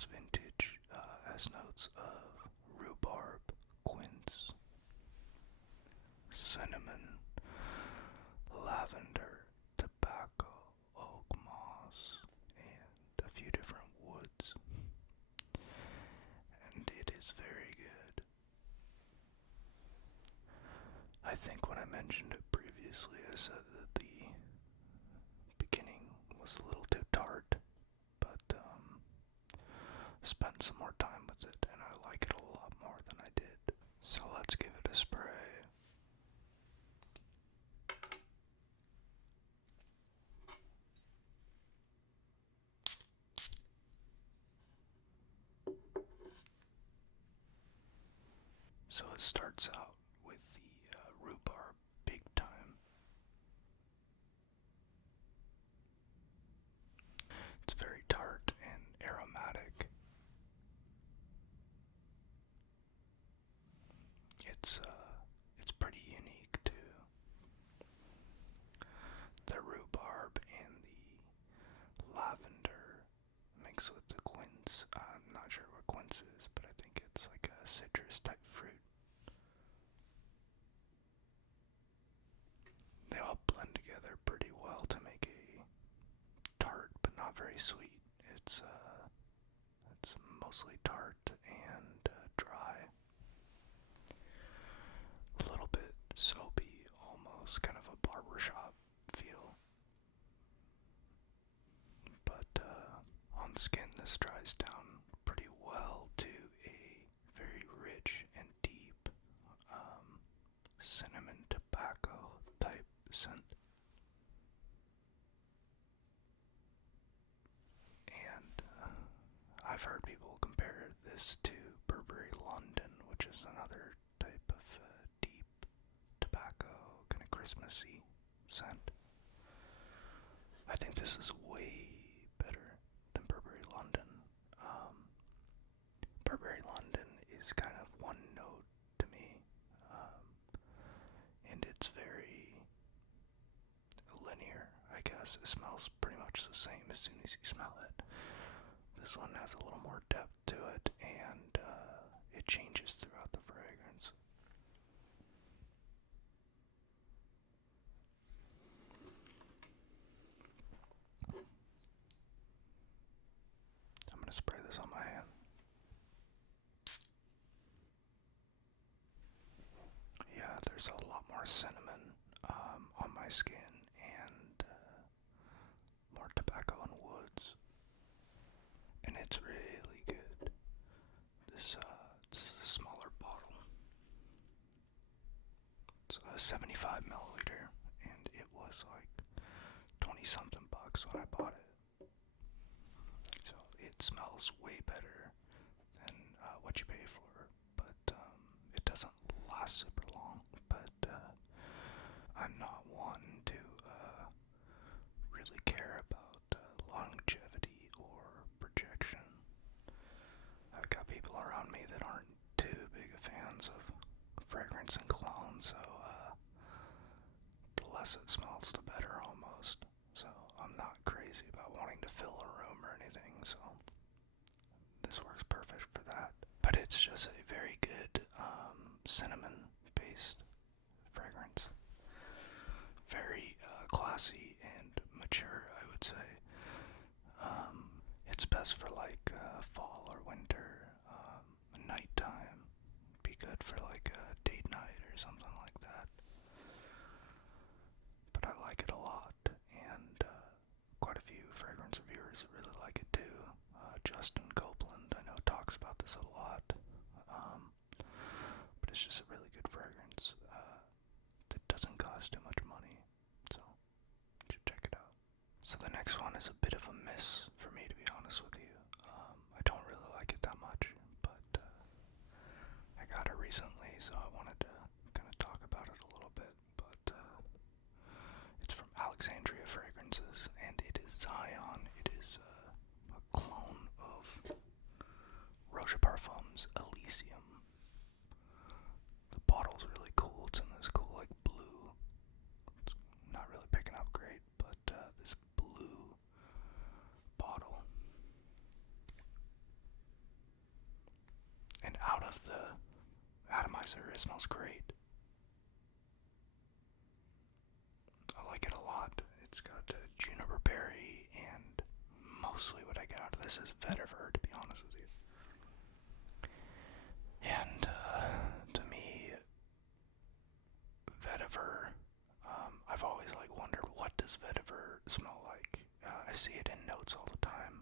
looks vintage, has notes of rhubarb, quince, cinnamon, lavender, tobacco, oak moss, and a few different woods. And it is very good. I think when I mentioned it previously, I said that the beginning was a little too tart, but spent some more time with it, and I like it a lot more than I did. So let's give it a spray. So it starts out with the rhubarb big time. It's very tart and aromatic. It's pretty unique too. The rhubarb and the lavender mixed with the quince. I'm not sure what quince is, but I think it's like a citrus type fruit. They all blend together pretty well to make a tart, but not very sweet. It's mostly tart and dry. A little bit soapy, almost kind of a barbershop feel. But on the skin, this dries down pretty well to a very rich and deep cinnamon tobacco type scent. And I've heard people compare this to Burberry London, which is another type of deep tobacco, kind of Christmassy scent. I think this is way better than Burberry London. Burberry London is kind of one note to me, and it's very linear, I guess. It smells pretty much the same as soon as you smell it. This one has a little more depth to it, and it changes throughout the fragrance. I'm going to spray this on my hand. Yeah, there's a lot more cinnamon on my skin, and more tobacco and woods. And it's really good. This is a smaller bottle. It's a 75 milliliter, and it was like 20 something bucks when I bought it. So it smells way better than what you pay for, but it doesn't last super long. But I'm not one to really care about longevity or projection. I've got people around me that aren't too big of fans of fragrance and cologne, so the less it smells, the better almost. So I'm not crazy about wanting to fill a room or anything, so this works perfect for that. But it's just a very good cinnamon-based fragrance. Very classy and mature, I would say. It's best for like fall or winter, nighttime. Be good for like a date night or something like that. But I like it a lot, and quite a few fragrance reviewers really like it too. Justin Copeland, I know, talks about this a lot. But it's just a really good fragrance that doesn't cost too much money, so you should check it out. So the next one is a bit of a miss for me, to be honest with you. I don't really like it that much, but I got it recently, so I wanted to kind of talk about it a little bit. But it's from Alexandria Fragrances, and it is Zion. It is a clone of Roche Parfums Elysium. The bottle's really cool. It's in this cool like blue. It's not really picking up great, but this blue bottle. moisturizer. It smells great. I like it a lot. It's got juniper berry, and mostly what I get out of this is vetiver, to be honest with you. And to me, vetiver, I've always wondered, what does vetiver smell like? I see it in notes all the time.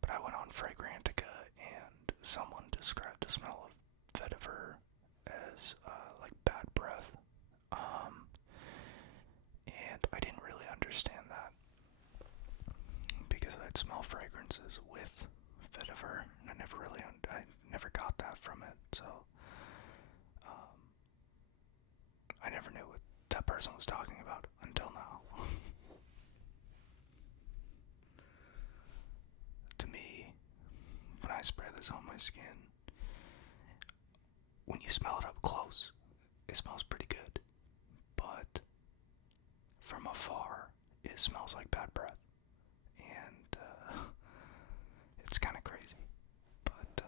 But I went on Fragrantica, and someone described the smell of vetiver as like bad breath. And I didn't really understand that, because I'd smell fragrances with vetiver, and I never got that from it. So I never knew what that person was talking about until now. To me, when I spray this on my skin, when you smell it up close, it smells pretty good. But from afar, it smells like bad breath. And it's kind of crazy. But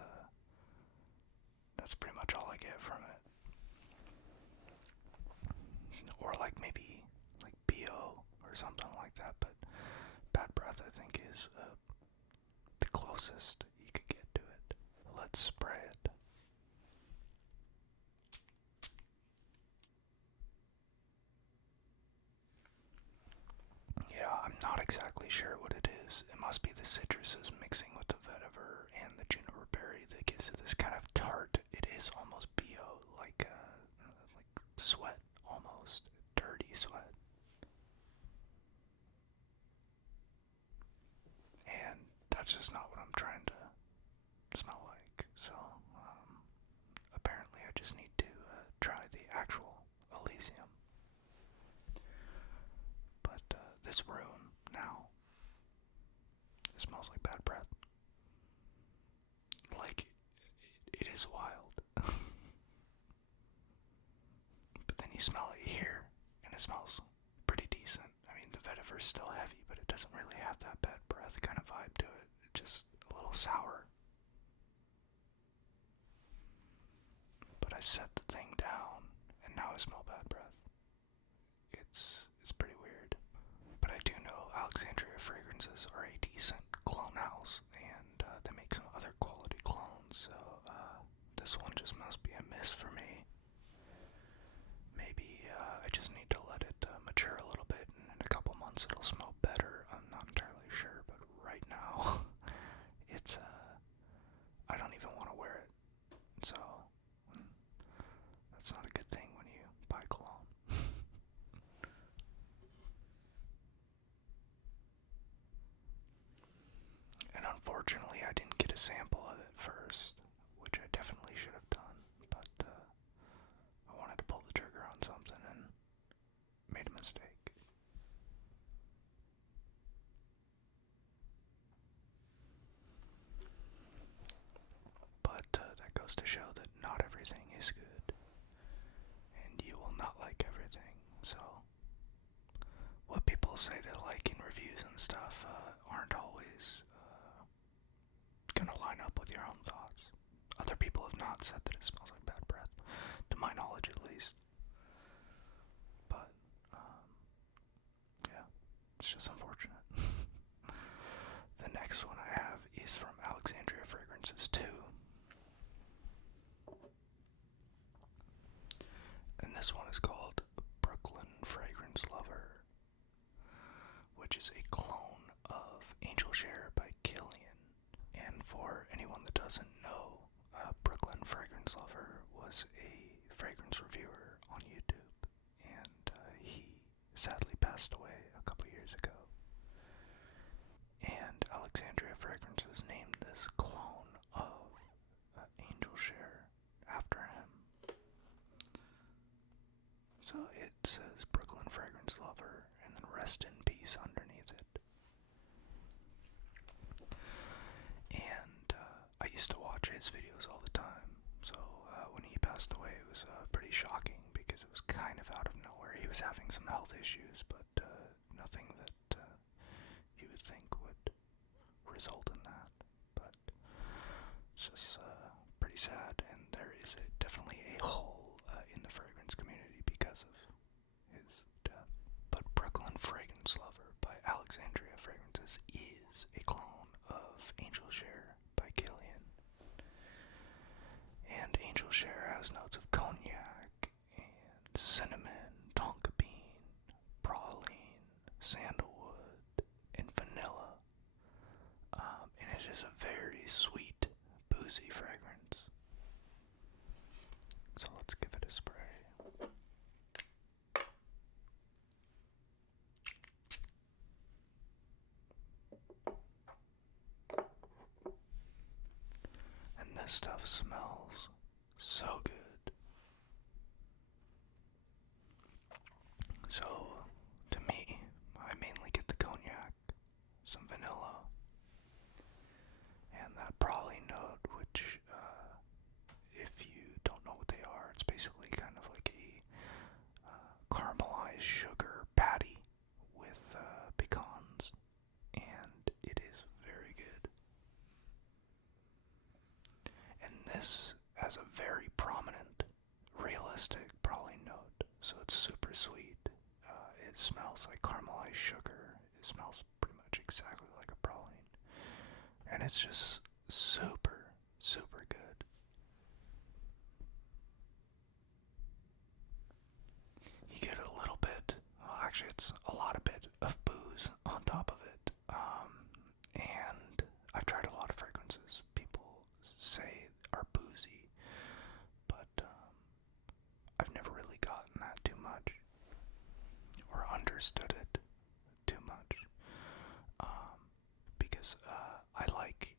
that's pretty much all I get from it. Or maybe BO or something like that. But bad breath, I think, is the closest you could get to it. Let's spray it. Yeah, I'm not exactly sure what it is. It must be the citruses mixing with the vetiver and the juniper berry that gives it this kind of tart. It is almost BO, like sweat, almost dirty sweat. And that's just not what I'm trying to smell like. So apparently I just need to try the actual Elysium. But this room now, it smells like bad breath. It is wild. But then you smell it here, and it smells pretty decent. I mean, the vetiver's still heavy, but it doesn't really have that bad breath kind of vibe to it. It's just a little sour. But I set the thing down, and now I smell bad breath. It's pretty weird. But I do know Alexandria Fragrances are a decent clone house, and they make some other quality clones, so this one just must be a miss for me. Maybe I just need to let it mature a little bit, and in a couple months it'll smell better. I'm not entirely sure, but right now, it's, I don't even want to wear it. So, that's not a good thing when you buy cologne. And unfortunately, I didn't get a sample of it first, which I definitely should have done, but I wanted to pull the trigger on something and made a mistake. But that goes to show that not everything is good, and you will not like everything. So what people say they like in reviews and stuff aren't always gonna line up with your own thoughts. Other people have not said that it smells like bad breath, to my knowledge at least. But yeah, it's just unfortunate. The next one I have is from Alexandria Fragrances 2. And this one is called Brooklyn Fragrance Lover, which is a clone of Angel Share by Killian. And for anyone that doesn't know, Brooklyn Fragrance Lover was a fragrance reviewer on YouTube, and he sadly passed away a couple years ago. And Alexandria Fragrances named this clone of Angel Share after him. So it says Brooklyn Fragrance Lover, and then rest in peace underneath it. And I used to watch his videos all the time, so when he passed away it was pretty shocking, because it was kind of out of nowhere. He was having some health issues, but nothing that you would think would result in that. But it's just pretty sad, and there is a sandalwood, and vanilla. And it is a very sweet, boozy fragrance. So let's give it a spray. And this stuff smells so good. So, to me, I mainly get the cognac, some vanilla, and that praline note, which, if you don't know what they are, it's basically kind of like a caramelized sugar patty with pecans, and it is very good. And this has a very prominent, realistic praline note, so it's super sweet. It smells like caramelized sugar. It smells pretty much exactly like a praline, and it's just super, super good. You get a little bit, well, actually it's a lot of bit of booze on top of it. And I've tried a lot of fragrances people say are boozy, but I've never really gotten that too much or understood it too much. Because I like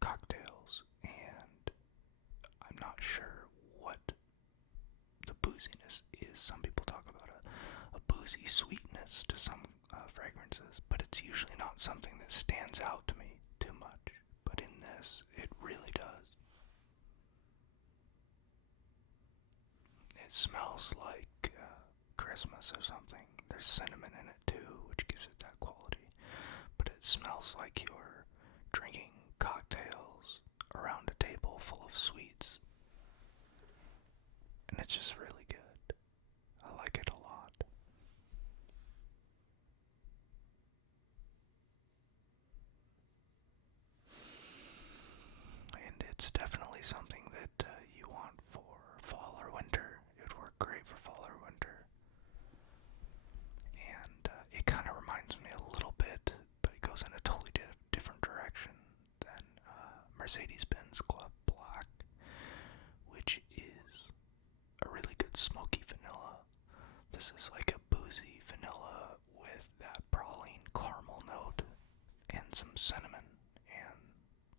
cocktails, and I'm not sure what the booziness is. Some people talk about a boozy sweetness to some fragrances, but it's usually not something that stands out to me too much. But in this, it really does. It smells like Christmas or something. There's cinnamon in it too, which gives it that quality. But it smells like you're drinking cocktails around a table full of sweets. And it's just really good. I like it a lot. And it's definitely something that you want for fall or winter. It would work great for fall or winter. And it kind of reminds me a little bit, but it goes in a totally different direction than Mercedes-Benz Club Black, which is a really good smoky vanilla. This is like a boozy vanilla with that praline caramel note and some cinnamon and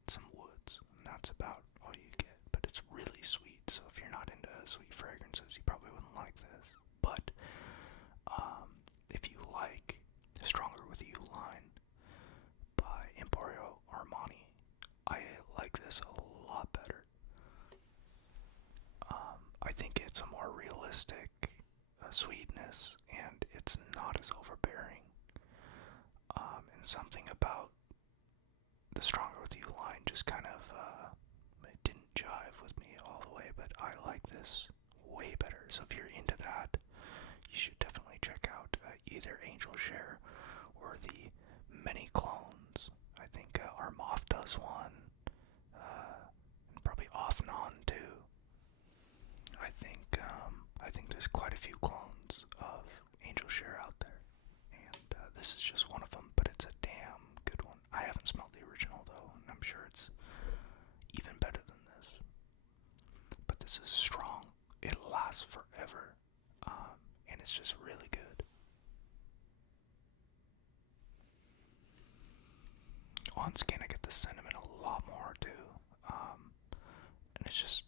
some woods. And that's about all you get, but it's really sweet. So if you're not into sweet fragrances, you probably wouldn't like this. But if you like Stronger With You line by Emporio Armani, I like this a lot better. I think it's a more realistic sweetness, and it's not as overbearing. And something about the Stronger With You line just kind of it didn't jive with me all the way, but I like this way better. So if you're into that, you should definitely check out either Angel Share or the many clones. I think Armoff does one, and probably Off and On too. I think there's quite a few clones of Angel Share out there, and this is just one of them, but it's a damn good one. I haven't smelled the original though, and I'm sure it's even better than this. But this is strong. It lasts forever, and it's just really good. On skin, I get the cinnamon a lot more too, and it's just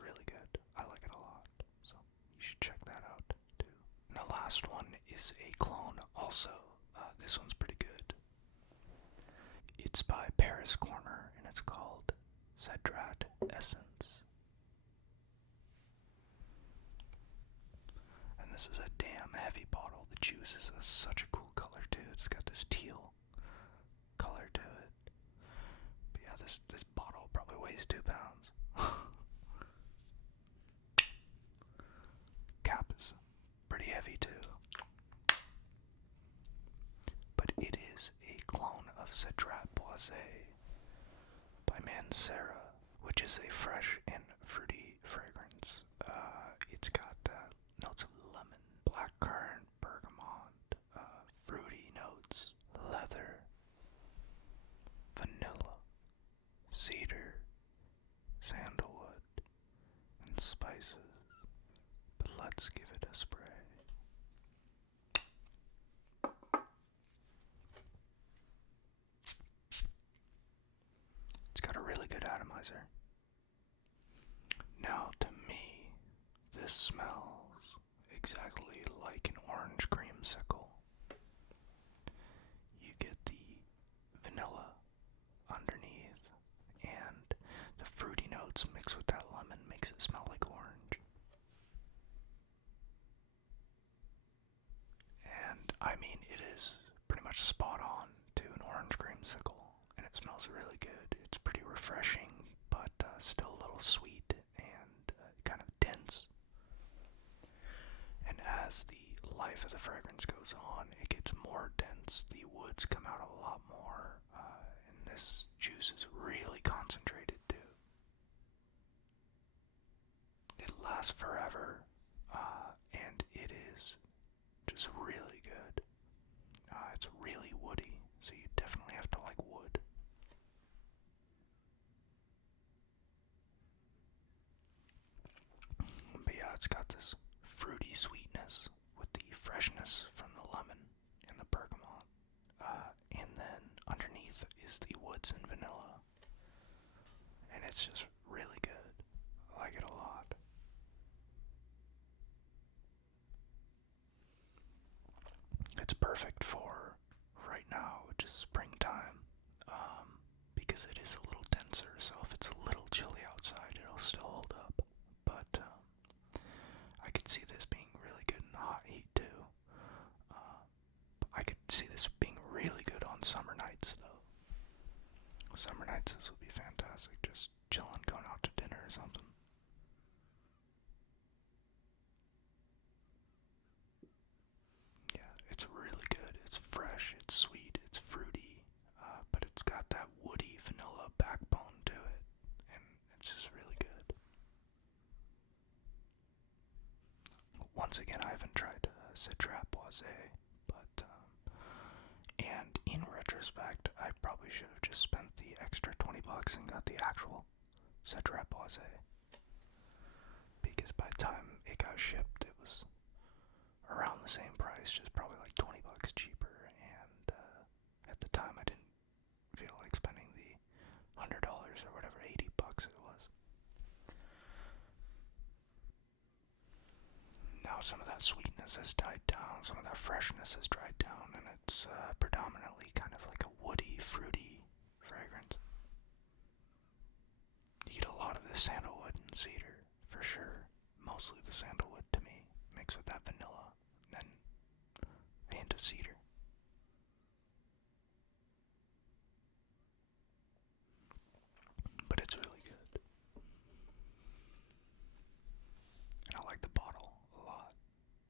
really good. I like it a lot, so you should check that out too. And the last one is a clone also. This one's pretty good. It's by Paris Corner, and it's called Cedrat Essence. And this is a damn heavy bottle. The juice is such a cool color too. It's got this teal color to it. But yeah, this bottle probably weighs 2 pounds. Cap is pretty heavy too. But it is a clone of Cedrat Boisé by Mancera, which is a fresh and fruity fragrance. It's got notes of lemon, blackcurrant, bergamot, fruity notes. cedar, sandalwood, and spices. But let's give it a spray. It's got a really good atomizer. Now, to me, this smells exactly like an orange creamsicle. You get the vanilla underneath, and the fruity notes mixed with that lemon makes it smell like orange. And I mean, it is pretty much spot on to an orange creamsicle, and it smells really good. It's pretty refreshing, but still a little sweet and kind of dense. And as the life of the fragrance goes on, it gets more dense. The woods come out a lot more, and this juice is really concentrated too. It lasts forever, and it is just really good. It's really woody, so you definitely have to like wood. But yeah, it's got this fruity sweetness with the freshness from the lemon and the bergamot. And then underneath is the woods and vanilla. And it's just really good. I like it a lot. It's perfect for right now, which is springtime, because it is a little denser, so if it's a little chilly outside, it'll still hold up. But I could see this being really good in the hot heat too. I could see this being really good on summer nights though. Summer nights this would be fantastic, just chilling, going out to dinner or something. Yeah, it's really good. It's fresh, it's sweet, it's fruity, but it's got that woody vanilla backbone to it, and it's just really good. Once again, I haven't tried Citra Boisé, but and in retrospect, I probably should have just spent the extra $20 and got the actual Citra Boisé, because by the time it got shipped, it was around the same price, just probably like $20 cheaper, and at the time I didn't feel like spending the $100 or whatever, $80 it was. Now some of that sweetness has died down, some of that freshness has dried down, and it's predominantly kind of like a woody, fruity fragrance. You get a lot of the sandalwood and cedar, for sure. Mostly the sandalwood to me, mixed with that vanilla, and then a hint of cedar. But it's really good. And I like the bottle a lot.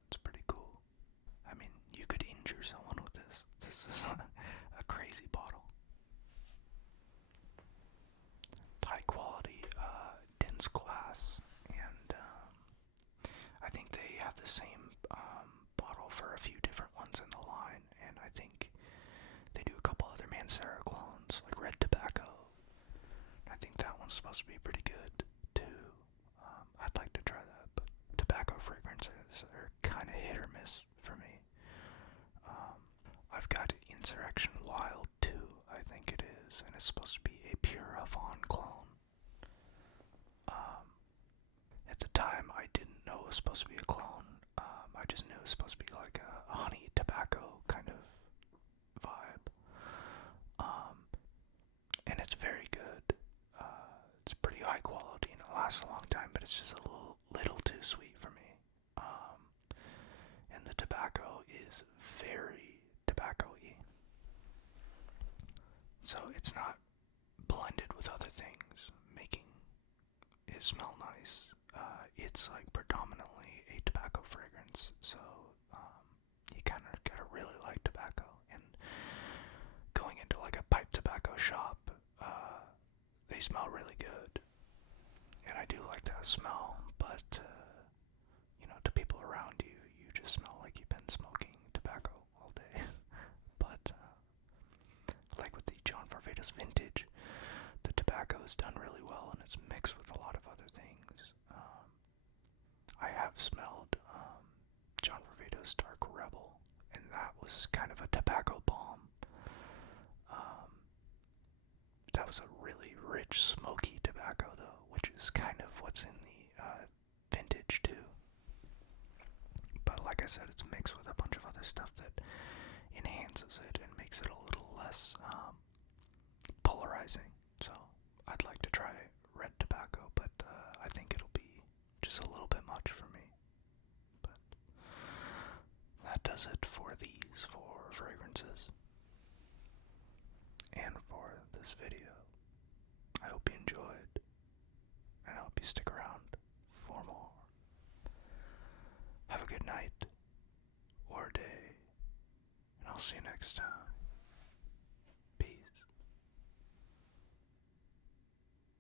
It's pretty cool. I mean, you could injure someone with this. This is a crazy bottle. High quality, dense glass, and I think they have the same bottle for a few different ones in the line, and I think they do a couple other Mancera clones, like Red Tobacco. I think that one's supposed to be pretty good too. I'd like to try that, but tobacco fragrances are kind of hit or miss for me. I've got Insurrection Wild too, I think it is, and it's supposed to be a pure Havana clone. At the time, I didn't know it was supposed to be a clone. I just knew it was supposed to be like a honey tobacco kind of vibe. And it's very good. It's pretty high quality and it lasts a long time, but it's just a little too sweet for me. And the tobacco is very tobacco-y. So it's not blended with other things, making it smell nice. It's like predominantly a tobacco fragrance, so you kind of gotta really like tobacco. And going into like a pipe tobacco shop, they smell really good, and I do like that smell. But to people around you, you just smell like you've been smoking tobacco all day. But like with the John Varvatos vintage, the tobacco is done really well, and it's mixed with a lot of other things. I have smelled John Varvatos' Dark Rebel, and that was kind of a tobacco bomb. That was a really rich, smoky tobacco, though, which is kind of what's in the vintage, too. But like I said, it's mixed with a bunch of other stuff that enhances it and makes it a little less polarizing. So I'd like to try red tobacco, but I think it'll be just a little bit much for me. But that does it for these 4 fragrances and for this video. I hope you enjoyed, and I hope you stick around for more. Have a good night or day, and I'll see you next time.